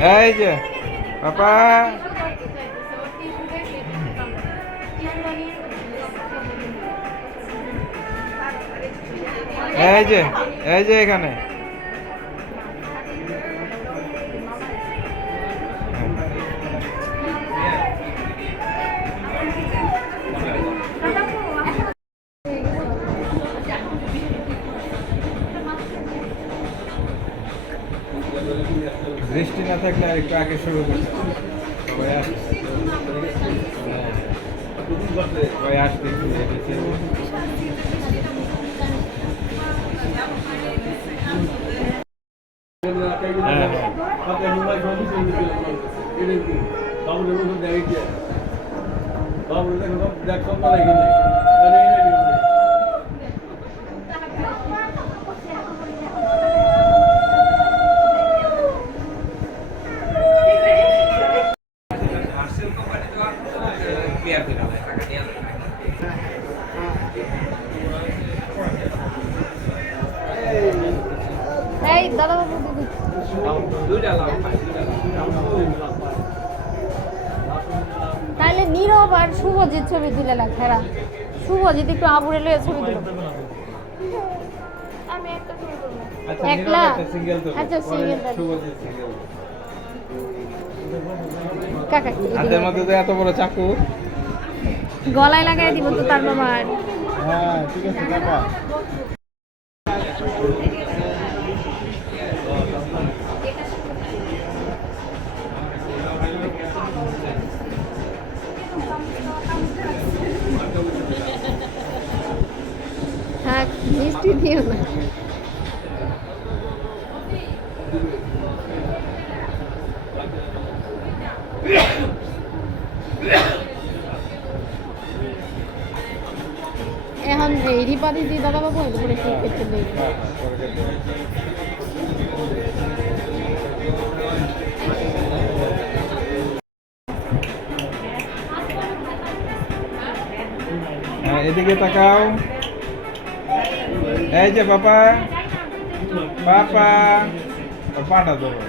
এই যে পাপা, এই যে এই যে এখানে বৃষ্টি না থাকলে আর একটু আগে শুরু করতে সবাই আসছে, সবাই আসতে একটু লেগেছে। এই দাদা বাবু দিদি তাহলে নীরব আর শুভজিৎ ছবি দিলে না খেরা শুভজিৎ একটু আবুরে লয়ে ছবি দিল আমি একটা ছবি করবো। একলা সিঙ্গেল তো আচ্ছা সিঙ্গেল শুভজিৎ সিঙ্গেল। কাকা হাতের মধ্যে তো এত বড় চাকু। গলায় লাগাই দিব তো তার মামার। হ্যাঁ ঠিক আছে কাকা। থাক মিষ্টি দিও না এখন রেডি পাতি দিয়ে দাদা বাবু পরে ঠিক করতে দেবে হ্যাঁ এদিকে তাকাও। এই যে পাপা, পাপা পাটা ধরো।